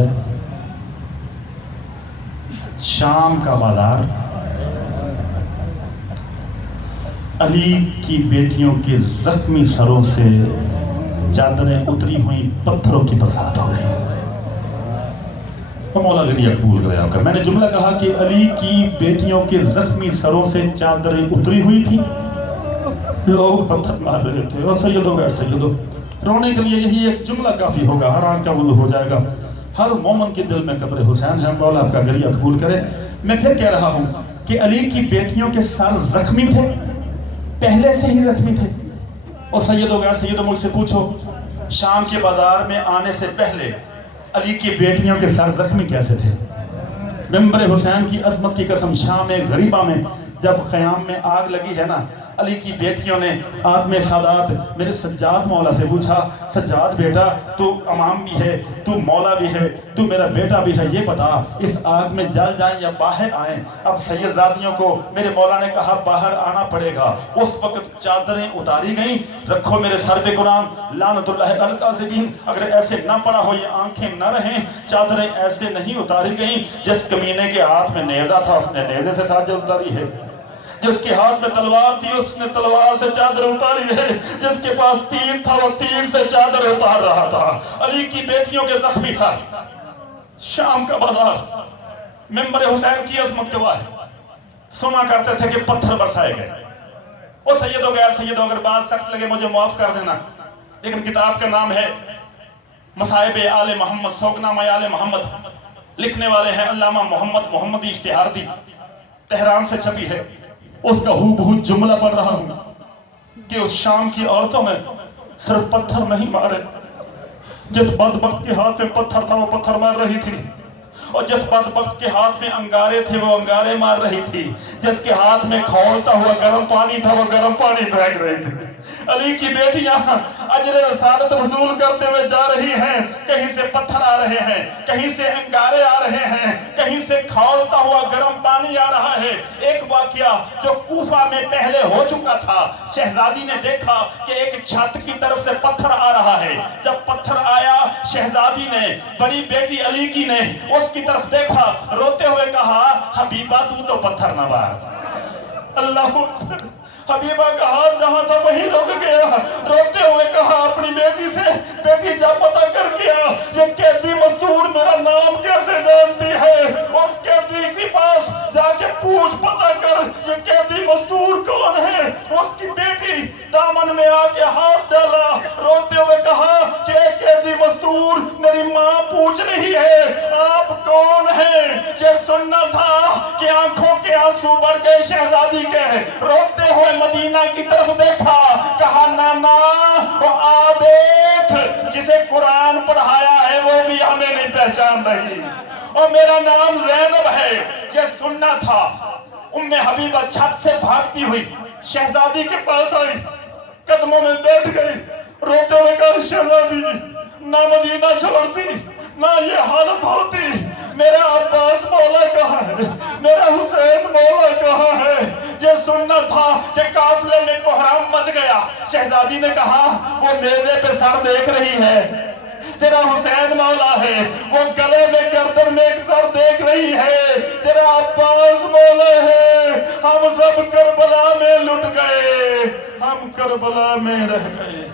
है। शाम का बाजार, अली की बेटियों के जख्मी सरों से चादरें उतरी हुई, पत्थरों की बरसात हो रही। तो मौला गनी कबूल करे आपका। मैंने जुमला कहा कि अली की बेटियों के जख्मी सरों से चादरें उतरी हुई थी, लोग पत्थर मार रहे थे। और सैयदों गैर सैयदों, रोने के लिए यही एक जुमला काफी होगा, हर आंख का वुज़ू हो जाएगा। हर मोमन के दिल में कब्र हुसैन है, मौला आपका गरिया कबूल करे। मैं फिर कह रहा हूं कि अली की बेटियों के सर जख्मी थे, पहले से ही जख्मी थे। और सैयदों गैर सैयदों, मुझसे पूछो, शाम के बाजार में आने से पहले अली की बेटियों के सर जख्मी कैसे थे? मिंबर हुसैन की अजमत की कसम, शाम गरीबा में जब ख़याम में आग लगी है ना, अली की बेटियों ने आदम सादात मेरे सज्जाद मौला से पूछा, सज्जाद बेटा तू अमाम भी है, तू मौला भी है, तू मेरा बेटा भी है, ये बता इस आग में जल जाएं या बाहर आएं? अब सैयदजादियों को मेरे मौला ने कहा बाहर आना पड़ेगा। उस वक्त चादरें उतारी गईं, रखो मेरे सर पे कुरान, लानतुल्लाह अल काज़िबीन। अगर ऐसे ना पड़ा हो, ये आंखें न रहें, चादरें ऐसे नहीं उतारी गईं। जिस कमीने के हाथ में नेज़ा था उसने नेज़े से चादर उतारी है, जिसके हाथ में तलवार थी उसने तलवार से चादर उतारी है, जिसके पास तीर था वो तीर से चादर उतार रहा था। अली की बेटियों के जख्मी सर, शाम का बाजार, मिंबर हुसैन की अजमत गवाह है। सुना करते थे कि पत्थर बरसाए गए। और सैयदों गैर सैयदों, अगर बात सख्त लगे मुझे माफ कर देना, लेकिन किताब का नाम है मसाइब आले मोहम्मद, शौकनामा आले मोहम्मद। लिखने वाले हैं अल्लामा मोहम्मद मोहम्मदी इश्तिहारदी, तेहरान से छपी है। उसका हूबहू जुमला पढ़ रहा हूं कि उस शाम की औरतों में सिर्फ पत्थर नहीं मारे, जिस बदबख्त के हाथ में पत्थर था वो पत्थर मार रही थी, और जिस बदबख्त के हाथ में अंगारे थे वो अंगारे मार रही थी, जिसके हाथ में खौलता हुआ गर्म पानी था वो गर्म पानी फेंक रही थी। अली की बेटियां अजर रसालत वसूल करते हुए जा रही हैं, कहीं से पत्थर आ रहे हैं, कहीं से अंगारे आ रहे हैं, कहीं से खौलता हुआ गर्म पानी आ रहा है। एक वाकया जो कूफा में पहले हो चुका था, शहजादी ने देखा कि एक छत की तरफ से पत्थर आ रहा है। जब पत्थर आया, शहजादी ने, बड़ी बेटी अली की ने उसकी तरफ देखा, रोते हुए कहा, हबीबा तू तो पत्थर न मार। अल्लाह, हबीबा का हाथ जहां था वहीं रुक गया। रोते हुए कहा अपनी बेटी से, बेटी जा पता कर गया ये कैदी मजदूर मेरा नाम कैसे जानती है, उस कैदी के पास जाके पूछ पता कर ये कैदी मजदूर कौन है। उसकी बेटी दामन में आके हाथ डाला, रोते हुए कहा कि कैदी मजदूर मेरी माँ पूछ रही है आप कौन है। ये सुनना था कि आंखों के आंसू बढ़ गए शहजादी के। रोते हुए मदीना की तरफ देखा, कहा नाना वो आ देख, जिसे कुरान पढ़ाया है वो भी हमें नहीं पहचान रही, और मेरा नाम ज़ैनब है। ये सुनना था। उम्मे हबीबा छत से भागती हुई शहजादी के पास आई, कदमों में बैठ गई, रोते हुए कहा शहजादी ना मदीना छोड़ती ना ये हालत होती, मेरा अब्बास मौला कहाँ है, मेरा हुसैन मौला कहाँ है। ये सुनना था कि काफिले में कोहराम मच गया। शहजादी ने कहा वो नेज़े पे सर देख रही है, तेरा हुसैन मौला है, वो गले में गर्दन में एक सर देख रही है, तेरा अब्बास मौला है। हम सब करबला में लुट गए, हम करबला में रह गए।